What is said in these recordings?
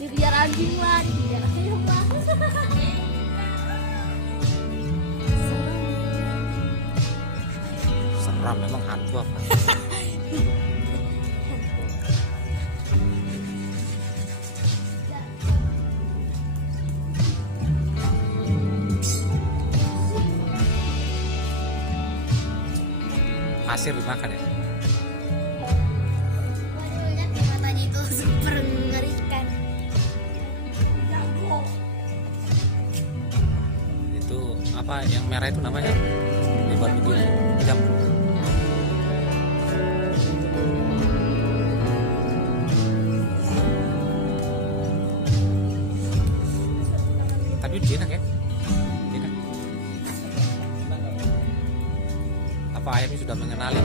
Dikejar anjing lah, dikejar ayam lah. Seram memang hantu apa? Pasir dimakan ya? Waduh, lihat matanya itu super mengerikan. Itu apa yang merah itu namanya? Lebar begini, jambu. Tapi enak ya? Enak. Apa ayamnya sudah mengenali?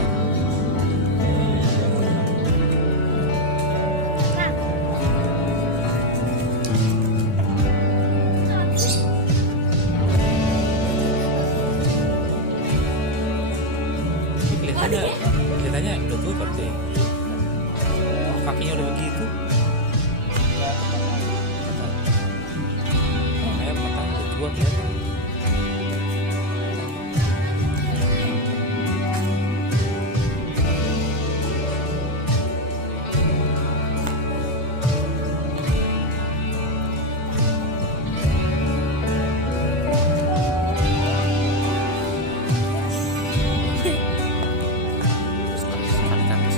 Kelihatannya udah tua berarti. Oh, kakinya udah begitu. Ayam matang udah tua kelihatan.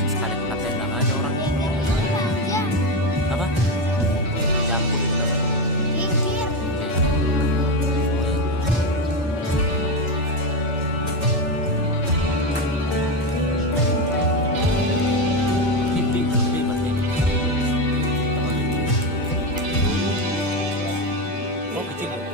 Sekali kena tendang aja orang. Apa? Jambu itu namanya. Kincir. Pipi berarti. Oh kecil ya?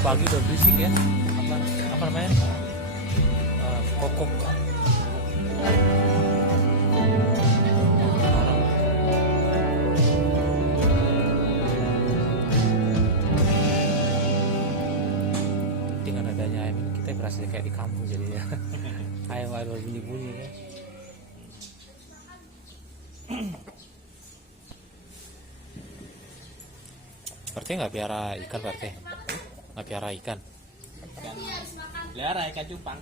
Pagi udah berisik ya, apa namanya, kokok. Dengan adanya ayam ini kita berasa kayak di kampung jadi ya. Ayam berbunyi-bunyi ya. Berarti nggak piara ikan berarti? Nggak piara ikan? Pelihara ikan cupang.